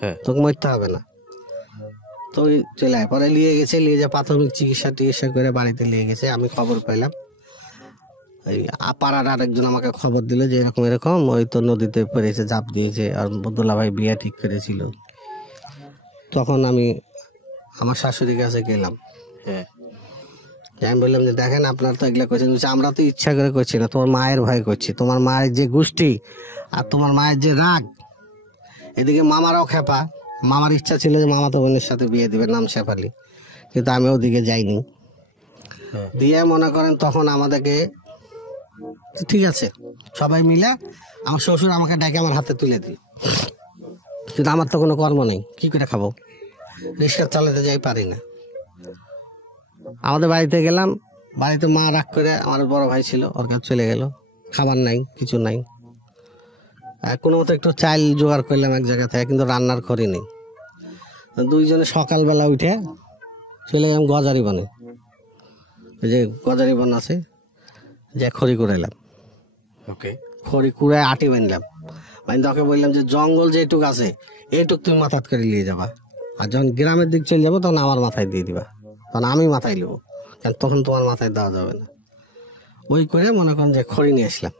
হ্যাঁ তোকে মরতে হবে না। তো ওই চলে পরে নিয়ে গেছে, নিয়ে যা প্রাথমিক চিকিৎসা করে বাড়িতে নিয়ে গেছে। আমি খবর পেলাম, ওই পাড়ার আরেকজন আমাকে খবর দিল যে এরকম এরকম ওই তো নদীতে পড়েছে, ঝাঁপ দিয়েছে, আর বদুল্লা ভাই বিয়ে ঠিক করেছিল। তখন আমি আমার শাশুড়ির কাছে গেলাম, হ্যাঁ আমি বললাম যে দেখেন আপনার তো এগুলো করছেন, আমরা তো ইচ্ছা করে করছি না, তোমার মায়ের ভয় করছি, তোমার মায়ের যে গোষ্ঠী আর তোমার মায়ের যে রাগ, এদিকে মামারাও খেপা। মামার ইচ্ছা ছিল যে মামাতো বোনের সাথে বিয়ে দিবে, নাম শেফালি, কিন্তু আমি ওদিকে যাইনি। দিয়ে মনে করেন তখন আমাদেরকে ঠিক আছে সবাই মিলে আমার শ্বশুর আমাকে ডেকে আমার হাতে তুলে দিল, কিন্তু আমার তো কোনো কর্ম নেই, কি করে খাবো, রিক্সা চালাতে যাই পারি না। আমাদের বাড়িতে গেলাম, বাড়িতে মা রাগ করে, আমার বড় ভাই ছিল ওর কাছে চলে গেল, খাবার নাই কিছু নাই। কোনো মতো একটু চাল জোগাড় করলাম এক জায়গা থেকে, কিন্তু রান্নার খড়ি নেই। দুইজনে সকালবেলা উঠে চলে গেলাম গজারি বনে, ওই যে গজারি বন আছে, যে খড়ি কুড়াইলাম। ওকে। খড়ি কুড়ায় আটি বানলাম, বান্ধে ওকে বললাম যে জঙ্গল যেটুক আছে এইটুক তুমি মাথাত করে নিয়ে যাবা, আর যখন গ্রামের দিক চলে যাবো তখন আমার মাথায় দিয়ে দিবা, তখন আমি মাথায় নেবো, কারণ তখন তোমার মাথায় দেওয়া যাবে না। ওই করে মনে করেন যে খড়ি নিয়ে আসলাম,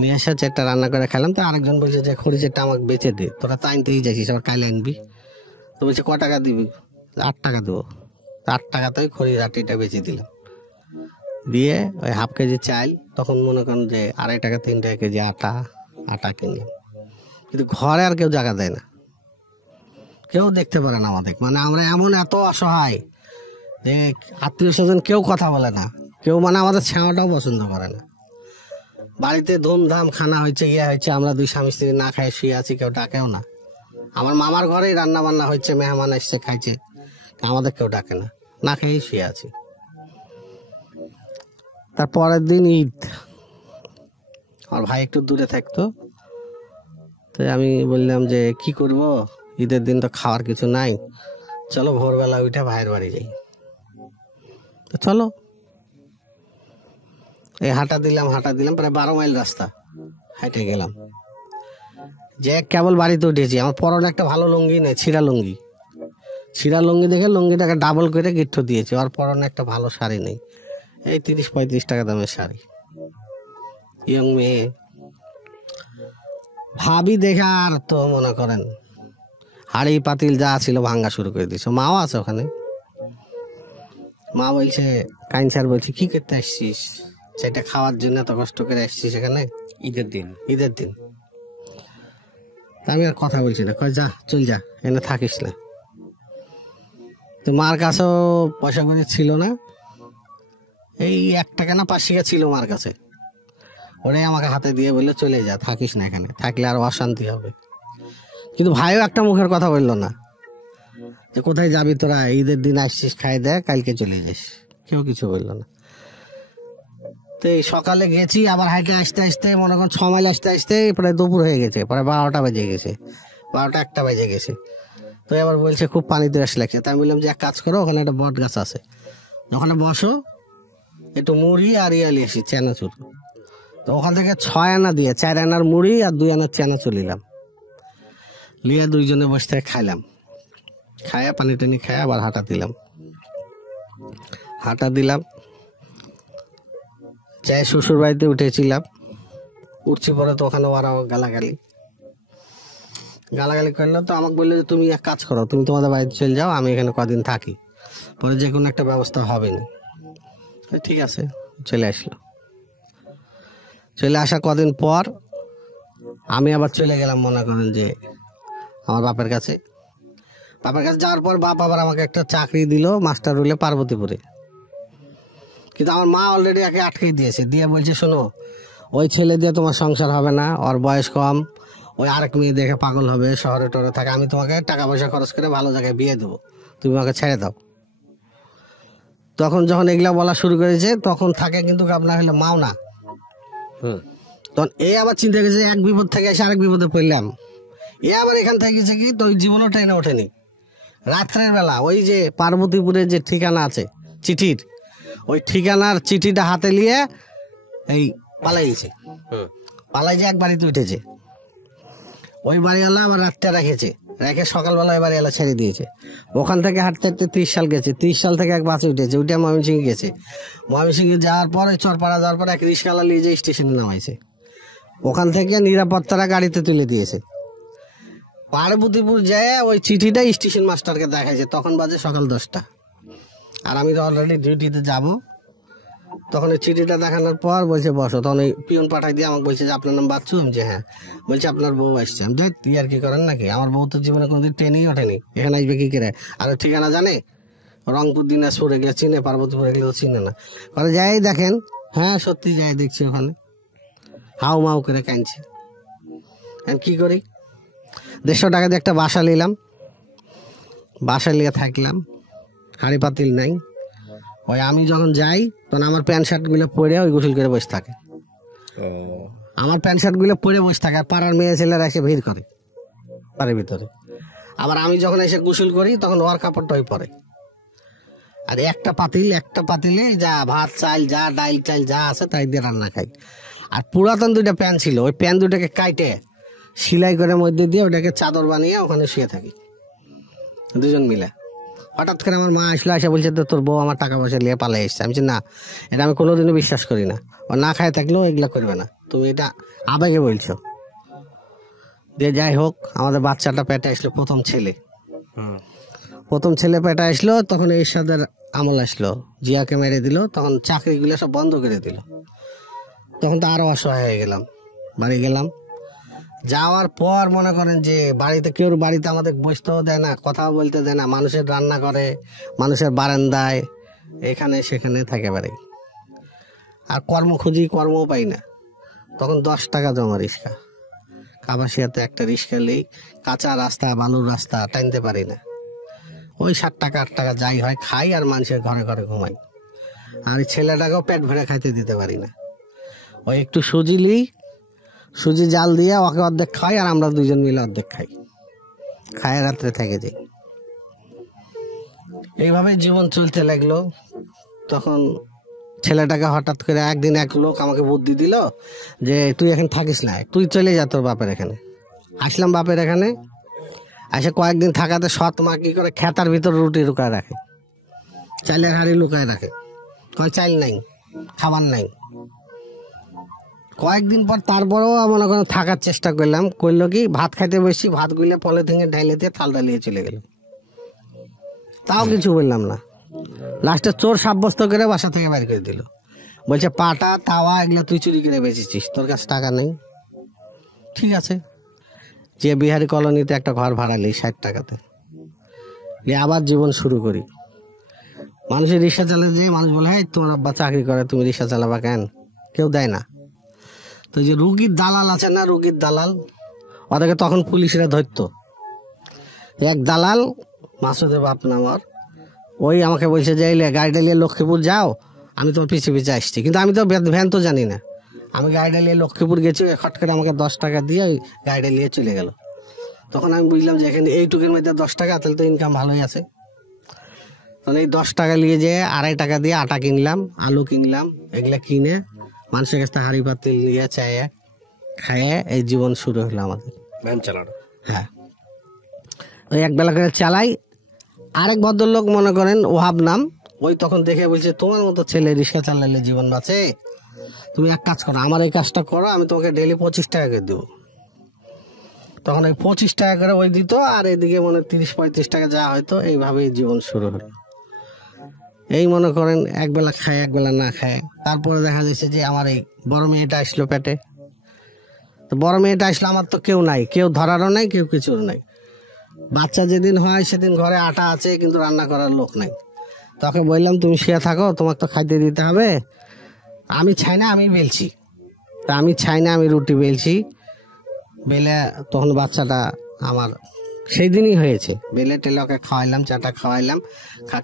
নিয়ে এসে চারটা রান্না করে খেলাম। তো আরেকজন বলছে যে খড়ি চারটা আমাকে বেচে দে, তোরা তো আনতেই যাচ্ছিস, আবার কাইলে আনবি। তো বলছে ক টাকা দিবি? 8 টাকা দেবো। 8 টাকাতে ওই খড়ির আটিটা বেচে দিলাম, দিয়ে ওই হাফ কেজি চাল, তখন মনে করেন যে 2.5 টাকা 3 টাকা কেজি আটা কিনলাম। কিন্তু ঘরে আর কেউ জায়গা দেয় না, কেউ দেখতে পারে না আমাদের, মানে আমরা এমন এত অসহায় যে আত্মীয় স্বজন কেউ কথা বলে না, কেউ মানে আমাদের ছাওয়াটাও পছন্দ করে না। বাড়িতে ধুমধাম খানা হয়েছে, হয়েছে, আমরা 2 স্বামী স্ত্রী না খাই শুয়ে আছি, কেউ ডাকেও না। আমার মামার ঘরেই রান্না বান্না হচ্ছে, মেহমান এসছে খাইছে, আমাদের কেউ ডাকে না, না খেয়েই শুয়ে আছি। তার পরের দিন ঈদ, আমার ভাই একটু দূরে থাকতো, তো আমি বললাম যে কি করব, ঈদের দিন তো খাওয়ার কিছু নাই, চলো ভোরবেলা উঠে ভাইয়ের বাড়ি যাই। তো চলো, এই হাঁটা দিলাম প্রায় 12 মাইল রাস্তা হেঁটে গেলাম। যে কেবল বাড়িতে উঠেছি, আমার পরনে একটা ভালো লুঙ্গি নেই, ছিঁড়া লুঙ্গি দেখে লুঙ্গিটাকে ডাবল করে গিট্টো দিয়েছি। আর পরনে একটা ভালো শাড়ি নেই, এই 30-35 টাকা দামের শাড়ি। ইয়ং মেয়ে, ভাবি দেখা আর তো মনে করেন হাড়ি পাতিল যা ছিল ভাঙ্গা শুরু করে দিয়েছে। মাও আছে ওখানে, মা বলছে কাইনসার, বলছি কি করতে আসছিস, সেটা খাওয়ার জন্য এত কষ্ট করে আসছিস এখানে ঈদের দিন? তা আমি আর কথা বলছি না, কয় যা চল যা, এনে থাকিস না। তো মার কাছেও পয়সা করে ছিল না, এই 1 টাকা না 5 টাকা ছিল মার কাছে, ওরাই আমাকে হাতে দিয়ে বললো চলে যা, থাকিস না এখানে, থাকলে আর অশান্তি হবে। কিন্তু ভাইও একটা মুখের কথা বললো না যে কোথায় যাবি তোরা, ঈদের দিন আসছিস, খাই দেয়, কালকে চলে যাস, কেউ কিছু বললো না। তো এই সকালে গেছি, আবার হাইটে আসতে আসতে মনে করেন 6 মাইল আসতে আসতে প্রায় দুপুর হয়ে গেছে, প্রায় 12টা বেজে গেছে, 12টা-1টা বেজে গেছে। তো এবার বলছে খুব পানি তেরাস লাগছে, তাই বললাম যে এক কাজ করো, ওখানে একটা বট গাছ আছে, ওখানে বসো, একটু মুড়ি আর ইয়ালি আসি চেনাচুর। তো ওখান থেকে 6 আনা দিয়ে 4 আনার মুড়ি আর 2 আনার চেনাচুর নিলাম, লিয়ে দুইজনে বসে থেকে খাইলাম, খায়া পানি টানি খায়া আবার হাঁটা দিলাম। যাই শ্বশুর বাড়িতে উঠেছিলাম, উঠছি পরে তো ওখানে ওরা গালাগালি করলো। তো আমাকে বললো যে তুমি এক কাজ করো, তুমি তোমাদের বাড়িতে চলে যাও, আমি এখানে কদিন থাকি, পরে যে কোনো একটা ব্যবস্থা হবে না। ঠিক আছে, চলে আসা কদিন পর আমি আবার চলে গেলাম মনে করেন যে আমার বাপের কাছে যাওয়ার পর বাপ আবার আমাকে একটা চাকরি দিল মাস্টার রুলে পার্বতীপুরে। কিন্তু আমার মা অলরেডি একে আটকে দিয়েছে, দিয়ে বলছে শোনো, ওই ছেলে দিয়ে তোমার সংসার হবে না, ওর বয়স কম, ওই আরেক মেয়ে দেখে পাগল হবে, শহরে টরে থাকে, আমি তোমাকে টাকা পয়সা খরচ করে ভালো জায়গায় বিয়ে দেবো, তুমি আমাকে ছেড়ে দাও। তখন যখন এগুলা বলা শুরু করেছে, তখন থাকে কিন্তু আপনার হলো মাও না। তখন এ আবার চিন্তা করেছে এক বিপদ থেকে এসে আরেক বিপদে পড়লাম। এ আবার এখান থেকে গেছে কি, তো ওই জীবনও ট্রেনে ওঠেনি। রাত্রের বেলা ওই যে পার্বতীপুরের যে ঠিকানা আছে চিঠির, ওই ঠিকানার চিঠিটা হাতে নিয়ে এই পালাই গেছে, পালাই যে এক বাড়িতে উঠেছে, ওই বাড়িওয়ালা আবার রাতটা রেখে সকালবেলা ওই বাড়িওয়ালা ছেড়ে দিয়েছে। ওখান থেকে হাঁটতে হাঁটতে 30 সাল গেছে, 30 সাল থেকে এক বাসে উঠেছে, ওইটা ময়মনসিংহ গেছে, ময়মনসিংহে যাওয়ার পর ওই চরপাড়া যাওয়ার পর এক রিক্সাওয়ালা নিয়ে যে স্টেশনে নামাইছে, ওখান থেকে নিরাপত্তারা গাড়িতে তুলে দিয়েছে। পার্বতীপুর যায় ওই চিঠিটা স্টেশন মাস্টারকে দেখাইছে, তখন বাজে সকাল 10টা, আর আমি তো অলরেডি ডিউটিতে যাব। তখন ওই চিঠিটা দেখানোর পর বলছে বসো, তখন ওই পিয়ন পাঠাই দিয়ে আমাকে বলছে যে আপনার নাম বাচ্চু, আমি যে হ্যাঁ, বলছে আপনার বউ আসছে, আমি যাই তুই আর কি করেন নাকি, আমার বউ তো জীবনে কোনোদিন ট্রেনেই ওঠেনি, এখানে আসবে কি করে, আর ওই ঠিকানা জানে, রংপুর দিনাজপুর এগুলো চিনে, পার্বতীপুর এগুলো চিনে না, ওরা যাই দেখেন, হ্যাঁ সত্যি যাই দেখছি ওখানে হাউ মাউ করে কাঁদছে। আমি কি করি, 150 টাকা দিয়ে একটা বাসা নিলাম, বাসা নিয়ে থাকলাম, হাঁড়ি পাতিল নাই, ওই আমি যখন যাই তখন আমার প্যান্ট শার্টগুলো পরে ওই গোসল করে বসে থাকে। আমার প্যান্ট শার্ট গুলো পরে বসে থাকে, আর পাড়ার মেয়ে ছেলেরা এসে ভিড় করে বাড়ির ভিতরে। আবার আমি যখন এসে গোসল করি তখন ওর কাপড়টাই পরে। আর একটা পাতিলে যা ভাত চাল যা ডাইল চাল যা আছে তাই দিয়ে রান্না খাই। আর পুরাতন দুইটা প্যান্ট ছিল, ওই প্যান্ট দুটাকে কাইটে সেলাই করে মধ্যে দিয়ে ওটাকে চাদর বানিয়ে ওখানে শুয়ে থাকি দুজন মিলে। হঠাৎ করে আমার মা আসলো, এসে বলছে তো তোর বউ আমার টাকা পয়সা নিয়ে পালাই এসছে। আমি বলছি না, এটা আমি কোনোদিনও বিশ্বাস করি না। ও না খায় থাকলেও এগুলা করবে না, তুমি এটা আবেগে বলছো। দিয়ে যাই হোক, আমাদের বাচ্চাটা পেটে আসলো, প্রথম ছেলে পেটে আসলো। তখন এরশাদের আমল আসলো, জিয়াকে মেরে দিল, তখন চাকরিগুলো সব বন্ধ করে দিল। তখন তো আরো অসহায় হয়ে গেলাম। বাড়ি গেলাম, যাওয়ার পর মনে করেন যে বাড়িতে আমাদের বসতেও দেয় না, কথাও বলতে দেয় না। মানুষের রান্না করে, মানুষের বারান্দায় এখানে সেখানে থাকে বাড়ি। আর কর্ম খুঁজি, কর্মও পাই না। তখন 10 টাকা জমা রিক্সা, কাবাসিয়াতে একটা রিক্সা নেই, কাঁচা রাস্তা বালুর রাস্তা, টানতে পারি না। ওই 7 টাকা 8 টাকা যাই হয় খাই, আর মানুষের ঘরে ঘরে ঘুমাই। আর এই ছেলেটাকেও পেট ভরে খাইতে দিতে পারি না। ওই একটু সুজি জাল দিয়ে ওকে অর্ধেক খাই, আর আমরা দুজন মিলে অর্ধেক খাই, খায় রাত্রে থেকে যাই। এইভাবে জীবন চলতে লাগলো। তখন ছেলেটাকে হঠাৎ করে একদিন এক লোক আমাকে বুদ্ধি দিল যে তুই এখন থাকিস না, তুই চলে যা তোর বাপের এখানে। আসলাম বাপের এখানে, এসে কয়েকদিন থাকাতে সৎ মা কি করে খেতার ভিতর রুটি লুকায় রাখে, চালের হাঁড়ি লুকায় রাখে। কারণ চাল নাই, খাবার নাই। কয়েকদিন পর তারপরেও মনে করেন থাকার চেষ্টা করলো কি, ভাত খাইতে বসছি, ভাত গুলে পলিথিনে ঢাইলে দিয়ে থাল ডালিয়ে চলে গেল। তাও কিছু বললাম না। লাস্টে চোর সাব্যস্ত করে বাসা থেকে বের করে দিল। বলছে পাটা তাওয়া এগুলো তুই চুরি করে বেচেছিস, তোর কাছে টাকা নেই। ঠিক আছে, যে বিহারি কলোনিতে একটা ঘর ভাড়া নিই 60 টাকাতে, আবার জীবন শুরু করি। মানুষের রিক্সা চালাতে যে মানুষ বলে, হ্যাঁ তোমার আব্বা চাকরি করে, তুমি রিক্সা চালাবা কেন? কেউ দেয় না। তো যে রুগীর দালাল আছে না, রুগীর দালাল, ওদেরকে তখন পুলিশরা ধরতো। এক দালাল মাসুদের বাপ নামার, ওই আমাকে বলছে যে গাড়িটা নিয়ে লক্ষ্মীপুর যাও, আমি তোমার পিছিয়ে পিছিয়ে আসছি। কিন্তু আমি তো ভ্যান তো জানি না। আমি গাড়িটা নিয়ে লক্ষ্মীপুর গেছি, হট করে আমাকে 10 টাকা দিয়ে ওই গাড়িটা নিয়ে চলে গেল। তখন আমি বুঝলাম যে এখানে এইটুকুর মধ্যে 10 টাকা, তাহলে তো ইনকাম ভালোই আছে। তাহলে এই 10 টাকা নিয়ে যেয়ে 2.5 টাকা দিয়ে আটা কিনলাম, আলু কিনলাম, এগুলা কিনে মানুষের কাছে হাঁড়ি পাতিল নিয়ে চায়ে খাইয়ে এই জীবন শুরু হলো আমাদের। ভ্যান চালানো, হ্যাঁ, ওই এক বেলা করে চালাই। আরেক ভদ্রলোক মনে করেন ওহাব নাম, ওই তখন দেখে বলছে তোমার মতো ছেলে রিক্সা চালালে জীবন বাঁচে, তুমি এক কাজ করো, আমার এই কাজটা করো, আমি তোমাকে ডেইলি 25 টাকা করে দেবো। তখন ওই 25 টাকা করে ওই দিত, আর এদিকে মনে 30-35 টাকা যা হয়তো। এইভাবেই জীবন শুরু হলো। এই মনে করেন একবেলা খায় একবেলা না খায়। তারপরে দেখা যাচ্ছে যে আমার এই বড় মেয়েটা আসলো পেটে। তো বড় মেয়েটা আসলো, আমার তো কেউ নাই, কেউ ধরারও নাই, কেউ কিছুর নাই। বাচ্চা যেদিন হয় সেদিন ঘরে আটা আছে, কিন্তু রান্না করার লোক নাই। তোকে বললাম তুমি শুয়ে থাকো, তোমাকে তো খাইতে দিতে হবে। আমি চাই না, আমি বেলছি। তা আমি চাই না, আমি রুটি বেলছি। বেলে তখন বাচ্চাটা আমার সেই দিনই হয়েছে। বেলে টেলে ওকে খাওয়াইলাম, চাটা খাওয়াইলাম,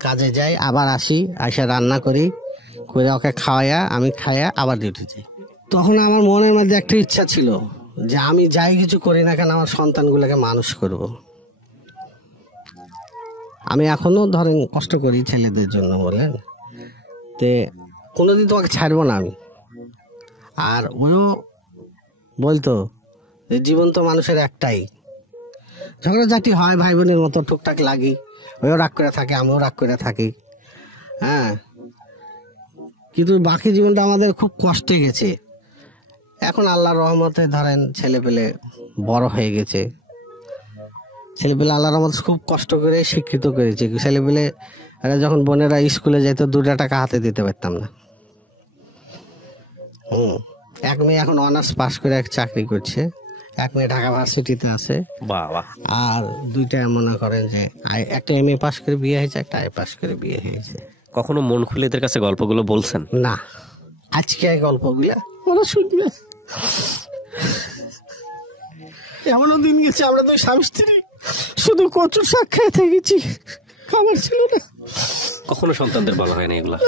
কাজে যাই, আবার আসি, এসে রান্না করি, করে ওকে খাওয়াইয়া আমি খাইয়া আবার ডিউটি যাই। তখন আমার মনের মধ্যে একটা ইচ্ছা ছিল যে আমি যাই কিছু করি না কেন, আমার সন্তানগুলোকে মানুষ করব। আমি এখনো ধরেন কষ্ট করি ছেলেদের জন্য, বলেন তে কোনোদিন তোমাকে ছাড়বো না আমি। আর ওও বলতো যে জীবন তো মানুষের একটাই, ঝগড়াঝাটি হয়, ভাই বোনের মতো টুকটাক লাগি, ওইও রাগ করে থাকে, আমিও রাগ করে থাকি। হ্যাঁ, কিন্তু বাকি জীবনটা আমাদের খুব কষ্টে গেছে। এখন আল্লাহর রহমতে ধরেন ছেলে পেলে বড় হয়ে গেছে। ছেলেপেলে আল্লাহর রহমতে খুব কষ্ট করে শিক্ষিত করেছে। ছেলেপেলে যখন বোনেরা স্কুলে যেত 2 টাকা হাতে দিতে পারতাম না। এক মেয়ে এখন অনার্স পাস করে এক চাকরি করছে, এক মেয়ে ঢাকা ভার্সিটিতে আছে, বাবা। আর 2টা মনে করেন যে একটা MA পাস করে বিয়ে হয়েছে, একটা আই পাস করে বিয়ে হয়েছে। কখনো মন খুলে এদের কাছে গল্পগুলো বলছেন? না, আজকে এই গল্পগুলা ওরা শুনবে। এমনও দিন গেছে আমরা 2 স্বামী স্ত্রী শুধু কচুর শাক খেয়ে থেকেছি, খাবার ছিল না। কখনো সন্তানদের বলা হয় না এগুলা?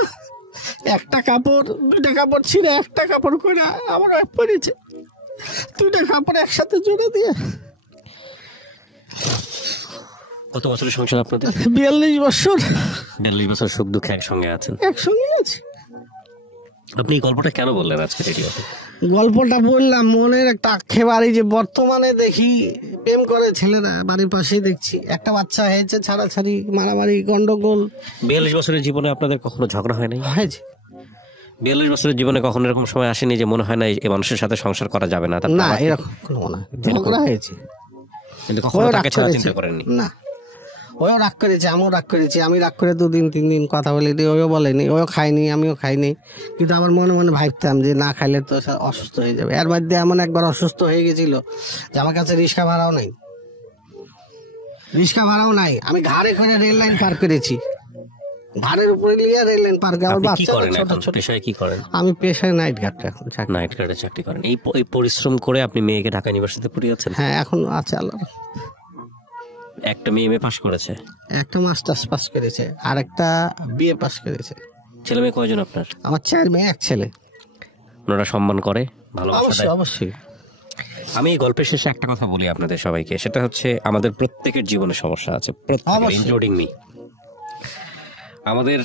একটা কাপড় 2টা কাপড় ছিল, একটা কাপড় করে আমার পরেছে। দুইটা কাপড় একসাথে জুড়ে দিয়ে। কত বছরের সংসার আপনাদের? 42 বছর 42 বছর সুখ দুঃখে একসঙ্গে আছেন। একসঙ্গে আছে। আপনি এই গল্পটা কেন বললেন আজকে রেডিওতে? গল্পটা বললাম, মনের একটা আক্ষেপ। আর এই যে বর্তমানে দেখি প্রেম করে ছেলেরা, বাড়ির পাশেই দেখছি, একটা বাচ্চা হয়েছে, ছাড়াছাড়ি, মারামারি, গন্ডগোল। 42 বছরের জীবনে আপনাদের কখনো ঝগড়া হয় নাই? হয়েছে। 42 বছরের জীবনে কখনো এরকম সময় আসেনি যে মনে হয় না এই মানুষের সাথে সংসার করা যাবে না? না, এরকম কোনো মনে হয় ঝগড়া হয়েছে, কিন্তু কখনো তাকে ছাড়া চিন্তা করেননি? না, ওও রাগ করেছে, আমিও রাগ করেছি। আমি রাগ করে 2-3 দিন কথা বলিনি, ওও বলেনি, ওও খাইনি, আমিও খাইনি। কিন্তু আমার মনে মনে ভাবতাম যে না খাইলে তো অসুস্থ হয়ে যাবে। এর মধ্যে এমন একবার অসুস্থ হয়ে গেছিল যে আমার কাছে রিক্সা ভাড়াও নাই, আমি ঘাড়ে করে রেল লাইন পার করেছি, ঘাড়ের উপরে নিয়ে রেল লাইন পার করে। আমার বাচ্চা ছোট ছোট। পেশায় কি করেন? আমি পেশায় নাইট গার্ড, এখন নাইট গার্ডে চাকরি করেন। এই পরিশ্রম করে আপনি মেয়েকে ঢাকা ইউনিভার্সিটিতে পড়িয়েছেন? হ্যাঁ, এখন আছে আল্লাহ। একটা মেয়ে এমএ পাস করেছে, একটা মাস্টার্স পাস করেছে, আর একটা বিএ পাস করেছে। ছেলে মেয়ে কয়জন আপনার? আমার 4 মেয়ে 1 ছেলে। ওনারা সম্মান করে, ভালোবাসা অবশ্যই দেয়? অবশ্যই। আমি এই গল্পের শেষে একটা কথা বলি আপনাদের সবাইকে, সেটা হচ্ছে আমাদের প্রত্যেকের জীবনে সমস্যা আছে, ইনক্লুডিং মি। আমাদের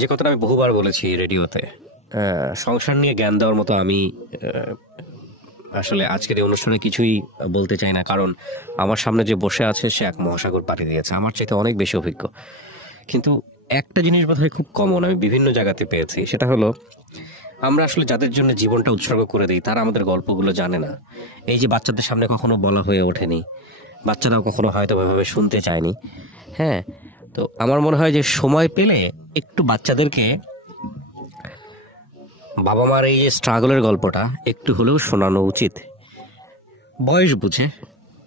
যে কথাটা আমি বহুবার বলেছি রেডিওতে, সংসার নিয়ে জ্ঞান দেওয়ার মতো আমি আসলে আজকের এই অনুষ্ঠানে কিছুই বলতে চাই না, কারণ আমার সামনে যে বসে আছে সে এক মহাসাগর পাড়ি দিয়েছে, আমার চাইতে অনেক বেশি অভিজ্ঞ। কিন্তু একটা জিনিস বোধহয় খুব কমন আমি বিভিন্ন জায়গাতে পেয়েছি, সেটা হলো আমরা আসলে যাদের জন্য জীবনটা উৎসর্গ করে দিই তারা আমাদের গল্পগুলো জানে না। এই যে বাচ্চাদের সামনে কখনো বলা হয়ে ওঠেনি, বাচ্চারাও কখনো হয়তো ওইভাবে শুনতে চায়নি। হ্যাঁ, তো আমার মনে হয় যে সময় পেলে একটু বাচ্চাদেরকে বাবা মার এই যে স্ট্রাগলের গল্পটা একটু হলেও শোনানো উচিত, বয়স বুঝে।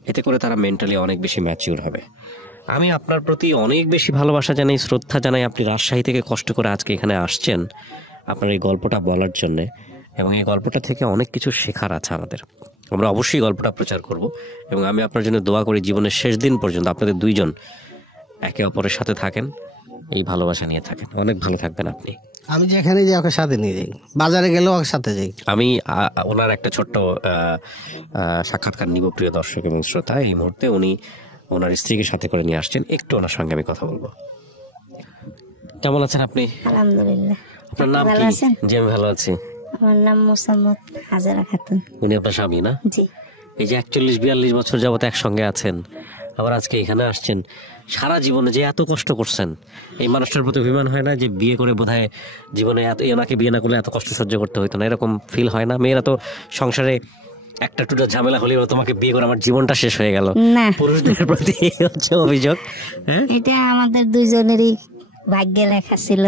এতে করে তারা মেন্টালি অনেক বেশি ম্যাচিউর হবে। আমি আপনার প্রতি অনেক বেশি ভালোবাসা জানাই, শ্রদ্ধা জানাই। আপনি রাজশাহী থেকে কষ্ট করে আজকে এখানে আসছেন আপনার এই গল্পটা বলার জন্যে, এবং এই গল্পটা থেকে অনেক কিছু শেখার আছে আমাদের। আমরা অবশ্যই গল্পটা প্রচার করব, এবং আমি আপনার জন্য দোয়া করি জীবনের শেষ দিন পর্যন্ত আপনাদের দুইজন একে অপরের সাথে থাকেন, এই ভালোবাসা নিয়ে থাকেন। অনেক ভালো থাকবেন আপনি। আমি যেখানে যাই ওকে সাথে নিয়ে যাই, বাজারে গেলেও ওকে সাথে যাই। আমি ওনার একটা ছোট্ট সাক্ষাৎকার নিব প্রিয় দর্শক এবং শ্রোতা। এই মুহূর্তে উনি ওনার স্ত্রীকে সাথে করে নিয়ে আসছেন, একটু ওনার সঙ্গে আমি কথা বলবো। কেমন আছেন আপনি? আলহামদুলিল্লাহ। আপনার নাম ভালো কি? আছেন? জি আমি ভালো আছি। আমার নাম মোসাম্মদ হাজারা খাতুন। উনি আপনার স্বামী না? জি। এই যে 41-42 বছর যাবত একসঙ্গে আছেন, আবার আজকে এখানে আসছেন, সারা জীবনে যে এত কষ্ট করছেন, এই মানুষটার প্রতি অভিমান হয় না যে বিয়ে করে বোধহয় জীবনে এত, এনাকে বিয়ে না করলে এত কষ্ট সহ্য করতে হতো না, এরকম ফিল হয় না? মেয়েরা তো সংসারে একটা টুটা ঝামেলা হলেও তোমাকে বিয়ে করে আমার জীবনটা শেষ হয়ে গেল, না, পুরুষদের প্রতি এই হচ্ছে অভিযোগ। হ্যাঁ, এটা আমাদের দুইজনেরই ভাগ্যে লেখা ছিল।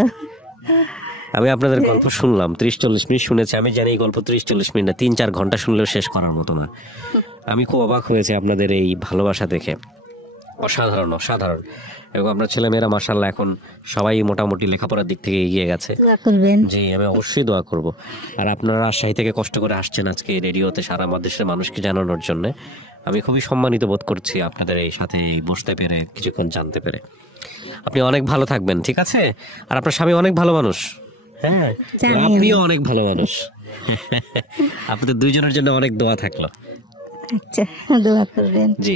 আমি আপনাদের গল্প শুনলাম 30-40 মিনিট শুনেছি। আমি জানি এই গল্প 30-40 মিনিট না, 3-4 ঘন্টা শুনলেও শেষ করার মতো না। আমি খুব অবাক হয়েছি আপনাদের এই ভালোবাসা দেখে, অসাধারণ অসাধারণ। এবং আপনার ছেলেমেয়েরা মাশাআল্লাহ এখন সবাই মোটামুটি লেখাপড়ার দিক থেকে এগিয়ে গেছে। দোয়া করবেন। জি, আমি অবশ্যই দোয়া করব। আর আপনারা রাজশাহী থেকে কষ্ট করে আসছেন আজকে রেডিওতে সারা দেশের মানুষকে জানানোর জন্য, আমি খুবই সম্মানিত বোধ করছি আপনাদের এই সাথে বসতে পেরে, কিছুক্ষণ জানতে পেরে। আপনি অনেক ভালো থাকবেন, ঠিক আছে? আর আপনার স্বামী অনেক ভালো মানুষ। হ্যাঁ, আপনিও অনেক ভালো মানুষ। আপনাদের দুইজনের জন্য অনেক দোয়া থাকলো। আচ্ছা, দোয়া করবেন। জি।